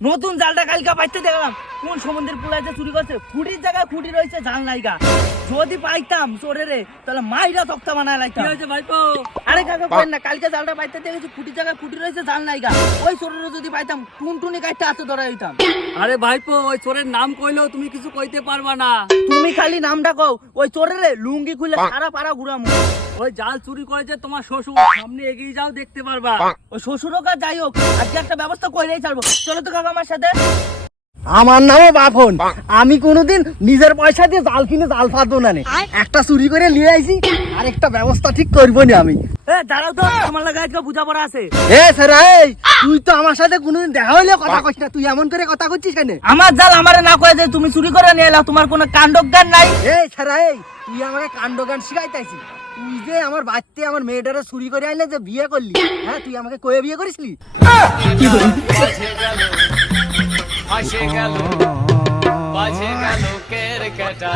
নতুন জালটা কালকে পাইতে দেখলাম কোন সমুদ্রের পুলাইতে চুরি করছে, খুঁটির জায়গায় খুঁটি রয়েছে, জাল নাইগা। যদি পাইতাম চোরেরে তাহলে মাইরা তক্তা বানায় লাইতাম। কি হয়েছে ভাইপো? আরে কাকা কইন না, কালকে জালটা পাইতে দেখেছি খুঁটির জায়গায় খুঁটি রয়েছে, জাল নাইগা। ওই চোরেরে যদি পাইতাম টুনটুনি কাটতে হাতে ধরা হইতাম। আরে ভাইপো, ওই চোরের নাম কইলেও তুমি কিছু কইতে পারবা না। তুমি খালি নামটা কও, ওই চোরেরে লুঙ্গি খুলে সারা পাড়া ঘুরামু। ওই জাল চুরি করেছে তোমার শ্বশুর, সামনে এগিয়ে যাও দেখতে পারবা। ওই শ্বশুর হোক আর যাই হোক, আজকে একটা ব্যবস্থা করেই ছাড়বো। চলো তো কাকা আমার সাথে। আমার নামও বাপন, আমি কোনোদিন নিজের পয়সা দিয়ে জাল কিনে জাল ফাঁদবো না। একটা চুরি করে নিয়ে আইছি, আর একটা ব্যবস্থা ঠিক করবো না আমি। এ দাঁড়াও তো, আমার লাগা আজকে বুঝাপড়া আছে। এ স্যার, এই তুই তো আমার সাথে কোনোদিন দেখা হইলে কথা কইস না, তুই এমন করে কথা করছিস কেন? আমার জাল আমারে না কয়ে যে তুমি চুরি করে নিয়ে এলা, তোমার কোনো কাণ্ড জ্ঞান নাই। এই স্যার, এই তুই আমাকে কাণ্ড গান শিখাইতেছিস? তুই যে আমার বাচ্চা আমার মেয়েটারে চুরি করে আনলে যে বিয়ে করলি, হ্যাঁ তুই আমাকে কয়ে বিয়ে করিসলি? বাজে গেল কের কাটা